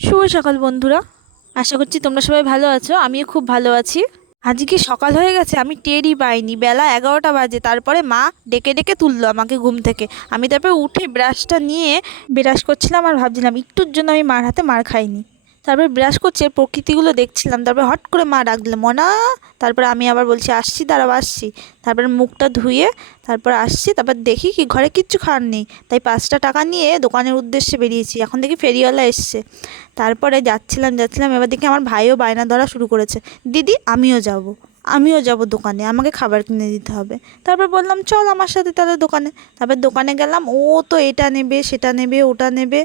শুভ সকাল বন্ধুরা। আশা করছি তোমরা সবাই ভালো আছো, আমিও খুব ভালো আছি। আজকে সকাল হয়ে গেছে, আমি টেরই পাইনি, বেলা 11টা বাজে। তারপরে মা ডেকে ডেকে তুললো আমাকে ঘুম থেকে। আমি তারপরে উঠে ব্রাশটা নিয়ে ব্রাশ করছিলাম আর ভাবছিলাম একটুর জন্য আমি মার হাতে মার খাইনি। তারপরে ব্রাশ করছে প্রকৃতিগুলো দেখছিলাম, তারপরে হট করে মা ডাক দিল, মনা। তারপরে আমি আবার বলছি আসছি, দাঁড়াও আসছি। তারপরে মুখটা ধুয়ে তারপর আসছি, তারপর দেখি কি ঘরে কিচ্ছু খাওয়ার নেই। তাই 5টা টাকা নিয়ে দোকানের উদ্দেশ্যে বেরিয়েছি। এখন দেখি ফেরিওয়ালা এসছে। তারপরে যাচ্ছিলাম যাচ্ছিলাম, এবার দেখি আমার ভাইও বায়না ধরা শুরু করেছে, দিদি আমিও যাব দোকানে, আমাকে খাবার কিনে দিতে হবে। তারপর বললাম চল আমার সাথে তাহলে দোকানে। তারপর দোকানে গেলাম, ও তো এটা নেবে সেটা নেবে ওটা নেবে,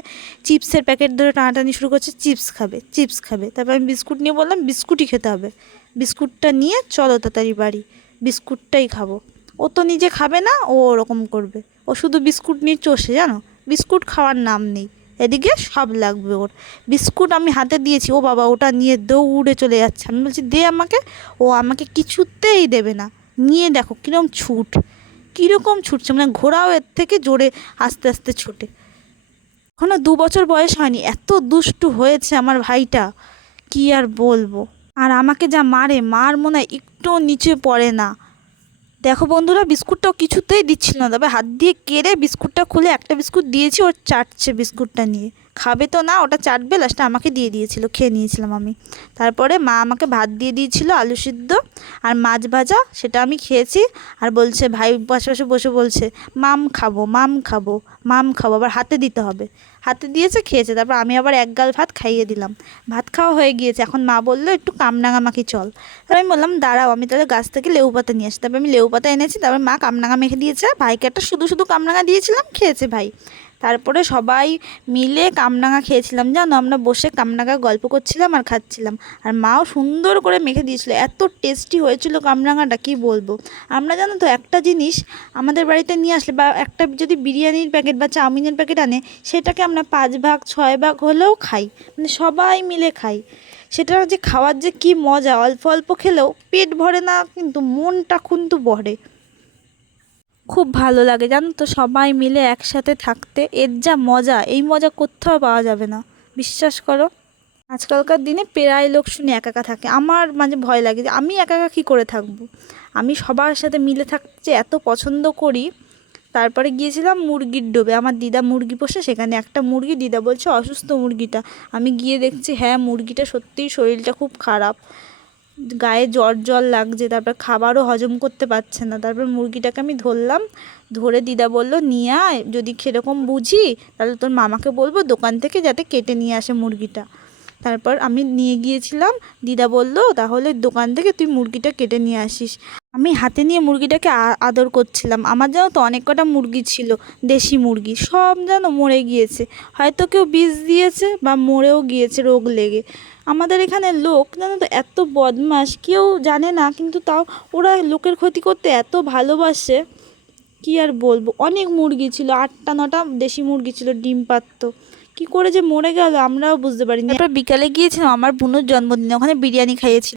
চিপসের প্যাকেট ধরে টানাটানি শুরু করছে, চিপস খাবে চিপস খাবে। তারপর আমি বিস্কুট নিয়ে বললাম বিস্কুটই খেতে হবে। বিস্কুটটা নিয়ে চলো তাড়াতাড়ি বাড়ি, বিস্কুটটাই খাবো। ও তো নিজে খাবে না, ও ওরকম করবে। ও শুধু বিস্কুট নিয়ে চষে, জানো, বিস্কুট খাওয়ার নাম নেই। এদিকে সব লাগবে ওর। বিস্কুট আমি হাতে দিয়েছি, ও বাবা ওটা নিয়ে দৌড়ে চলে যাচ্ছে। আমি বলছি দে আমাকে, ও আমাকে কিছুতেই দেবে না। নিয়ে দেখো কীরকম ছুটছে, মানে ঘোড়াও এর থেকে জোরে আস্তে আস্তে ছোটে। এখনও 2 বছর বয়স হয়নি, এত দুষ্টু হয়েছে আমার ভাইটা, কি আর বলবো। আর আমাকে যা মারে, মার মনে হয় একটুও নিচে পড়ে না। দেখো বন্ধুরা, বিস্কুটটাও কিছুতেই দিচ্ছিল না, তবে হাত দিয়ে কেড়ে বিস্কুটটা খুলে একটা বিস্কুট দিয়েছি, ওর চাটছে বিস্কুটটা নিয়ে। খাবে তো না, ওটা চাটবে, লাস্টে আমাকে দিয়ে দিয়েছিল, খেয়ে নিয়েছিলাম আমি। তারপরে মা আমাকে ভাত দিয়ে দিয়েছিল, আলু সিদ্ধ আর মাছ ভাজা, সেটা আমি খেয়েছি। আর বলছে ভাই পাশে বসে বলছে মাম খাবো মাম খাবো মাম খাবো, আবার হাতে দিতে হবে। হাতে দিয়েছে, খেয়েছে। তারপর আমি আবার এক গাল ভাত খাইয়ে দিলাম। ভাত খাওয়া হয়ে গিয়েছে, এখন মা বললো একটু কামরাঙামাখি চল। তারপর আমি বললাম দাঁড়াও, আমি তাহলে গাছ থেকে লেবু পাতা নিয়ে আসি। তারপর আমি লেবু পাতা এনেছি, তারপর মা কামরাঙা মেখে দিয়েছে, ভাইকে একটা শুধু শুধু কামরাঙা দিয়েছিলাম, খেয়েছে ভাই। তারপরে সবাই মিলে কামরাঙা খেয়েছিলাম, জানো, আমরা বসে কামরাঙা গল্প করছিলাম আর খাচ্ছিলাম। আর মাও সুন্দর করে মেখে দিয়েছিল, এত টেস্টি হয়েছিল কামরাঙাটা, কি বলবো। আমরা জানো তো একটা জিনিস আমাদের বাড়িতে নিয়ে আসলে, বা একটা যদি বিরিয়ানির প্যাকেট বা চাউমিনের প্যাকেট আনে, সেটাকে আমরা 5 ভাগ 6 ভাগ হলেও খাই, মানে সবাই মিলে খাই। সেটা যে খাওয়ার যে কি মজা, অল্প অল্প খেলেও পেট ভরে না, কিন্তু মনটা কিন্তু ভরে। খুব ভালো লাগে জানো তো, সবাই মিলে একসাথে থাকতে। এর যা মজা, এই মজা কোথাও পাওয়া যাবে না, বিশ্বাস করো। আজকালকার দিনে প্রায় লোক শুনে একা একা থাকে, আমার মাঝে ভয় লাগে যে আমি একা একা কী করে থাকবো। আমি সবার সাথে মিলে থাকতে এত পছন্দ করি। তারপরে গিয়েছিলাম মুরগির ডোবে, আমার দিদা মুরগি পোষে, সেখানে একটা মুরগি, দিদা বলছে অসুস্থ মুরগিটা। আমি গিয়ে দেখছি হ্যাঁ, মুরগিটা সত্যিই শরীরটা খুব খারাপ, গায়ে জ্বর জ্বর লাগছে, তারপর খাবারও হজম করতে পারছে না। তারপর মুরগিটাকে আমি ধরলাম, ধরে দিদা বলল নিয়ে আয়, যদি সেরকম বুঝি তাহলে তোর মামাকে বলবো দোকান থেকে যাতে কেটে নিয়ে আসে মুরগিটা। তারপর আমি নিয়ে গিয়েছিলাম, দিদা বলল তাহলে দোকান থেকে তুই মুরগিটা কেটে নিয়ে আসিস। আমি হাতে নিয়ে মুরগিটাকে আদর করছিলাম। আমার জানো তো অনেক কটা মুরগি ছিল, দেশি মুরগি, সব যেন মরে গিয়েছে। হয়তো কেউ বিষ দিয়েছে বা মরেও গিয়েছে রোগ লেগে। আমাদের এখানে লোক জানো তো এত বদমাশ, কেউ জানে না, কিন্তু তাও ওরা লোকের ক্ষতি করতে এত ভালোবাসে, কি আর বলবো। অনেক মুরগি ছিল, 8টা 9টা দেশি মুরগি ছিল, ডিম পাড়তো। কি করে যে মরে গেল আমরাও বুঝতে পারিনি। তারপর বিকালে গিয়েছিলাম আমার বোনের জন্মদিনে, ওখানে বিরিয়ানি খাইয়েছি।